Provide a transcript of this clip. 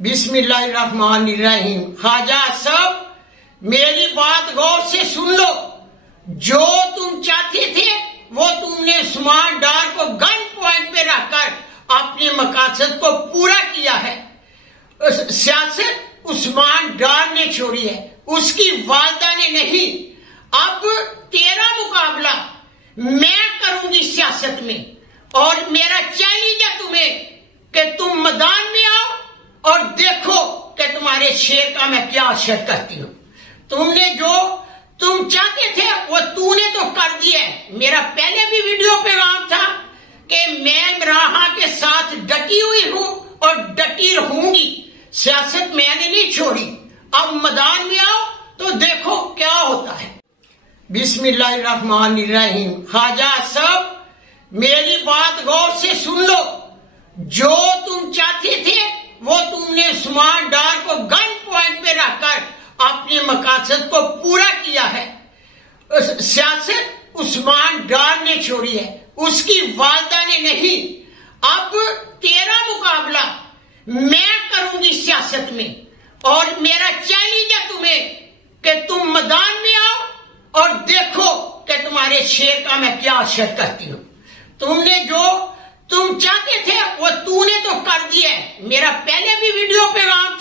बिस्मिल्लाहिर्रहमानिर्रहीम। ख्वाजा साहब, मेरी बात गौर से सुन लो। जो तुम चाहते थे वो तुमने उस्मान डार को गन पॉइंट पे रखकर अपने मकासद को पूरा किया है। सियासत उस्मान डार ने छोड़ी है, उसकी वालदा ने नहीं। अब तेरा मुकाबला मैं करूंगी सियासत में, और मेरा चैलेंज है तुम्हें कि तुम मैदान में आओ और देखो कि तुम्हारे शेर का मैं क्या असर करती हूँ। तुमने जो तुम चाहते थे वो तूने तो कर दिया है। मेरा पहले भी वीडियो पैगाम था कि मैं इमरान के साथ डटी हुई हूँ और डटी रहूंगी। सियासत मैंने नहीं छोड़ी। अब मैदान में आओ तो देखो क्या होता है। बिस्मिल्लाहिर्रहमानिर्रहीम। ख्वाजा साहब, मेरी बात गौर से सुन लो। जो तुम चाहते थे वो तुमने उस्मान डार को गन पॉइंट पे रखकर अपने मकासद को पूरा किया है। सियासत उस्मान डार ने छोड़ी है, उसकी वालदा ने नहीं। अब तेरा मुकाबला मैं करूंगी सियासत में, और मेरा चैलेंज है तुम्हें कि तुम मैदान में आओ और देखो कि तुम्हारे शेर का मैं क्या असर करती हूँ। तुमने जो तुम चाहते थे वो तूने तो कर दिया है। मेरा पहले भी वीडियो पैगाम